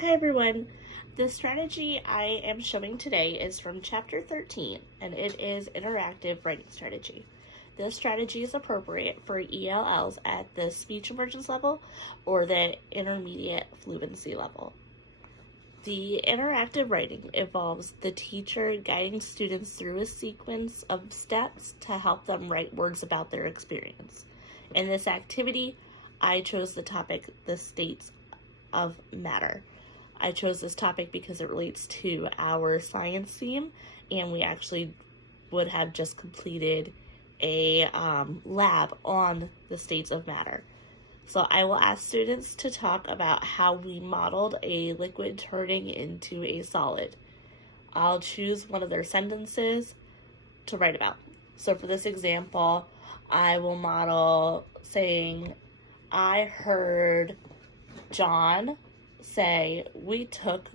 Hi everyone. The strategy I am showing today is from chapter 13 and it is interactive writing strategy. This strategy is appropriate for ELLs at the speech emergence level or the intermediate fluency level. The interactive writing involves the teacher guiding students through a sequence of steps to help them write words about their experience. In this activity, I chose the topic, the states of matter. I chose this topic because it relates to our science theme, and we actually would have just completed a lab on the states of matter. So I will ask students to talk about how we modeled a liquid turning into a solid. I'll choose one of their sentences to write about. So for this example, I will model saying, I heard John say, we took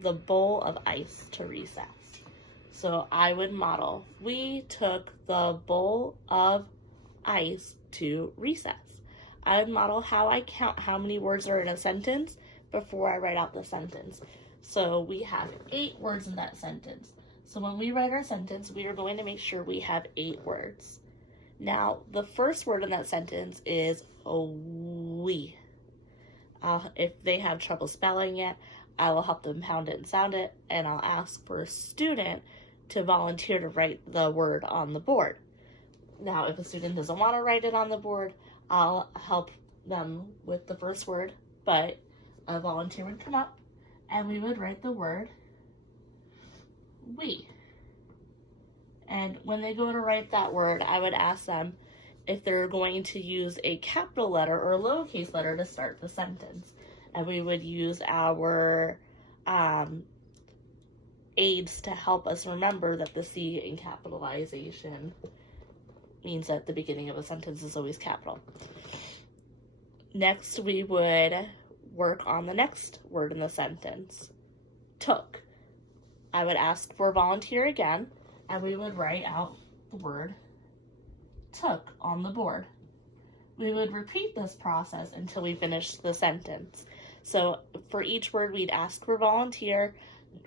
the bowl of ice to recess. So I would model, we took the bowl of ice to recess. I would model how I count how many words are in a sentence before I write out the sentence. So we have 8 words in that sentence. So when we write our sentence, we are going to make sure we have 8 words. Now, the first word in that sentence is we. If they have trouble spelling it, I will help them pound it and sound it, and I'll ask for a student to volunteer to write the word on the board. Now, if a student doesn't want to write it on the board, I'll help them with the first word, but a volunteer would come up and we would write the word we. And when they go to write that word, I would ask them if they're going to use a capital letter or a lowercase letter to start the sentence. And we would use our aids to help us remember that the C in capitalization means that the beginning of a sentence is always capital. Next, we would work on the next word in the sentence, took. I would ask for a volunteer again, and we would write out the word took on the board. We would repeat this process until we finished the sentence. So for each word, we'd ask for a volunteer.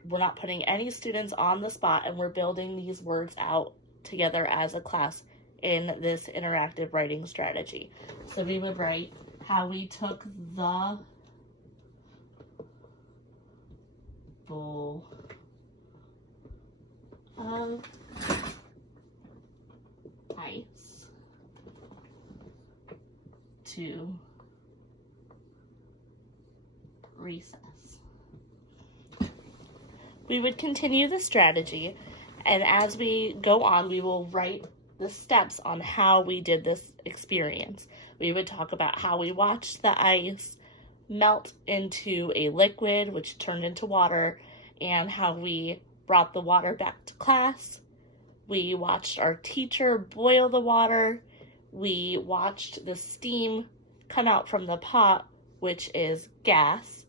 We're not putting any students on the spot, and we're building these words out together as a class in this interactive writing strategy. So we would write how we took the bowl of ice to recess. We would continue the strategy, and as we go on, we will write the steps on how we did this experience. We would talk about how we watched the ice melt into a liquid, which turned into water, and how we brought the water back to class. We watched our teacher boil the water. We watched the steam come out from the pot, which is gas,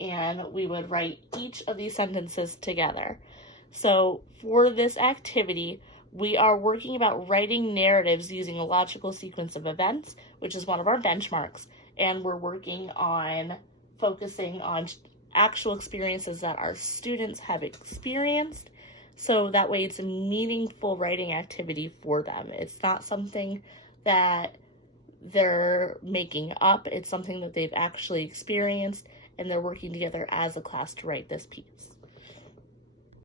and we would write each of these sentences together. So for this activity, we are working about writing narratives using a logical sequence of events, which is one of our benchmarks, and we're working on focusing on actual experiences that our students have experienced, so that way it's a meaningful writing activity for them. It's not something that they're making up, it's something that they've actually experienced, and they're working together as a class to write this piece.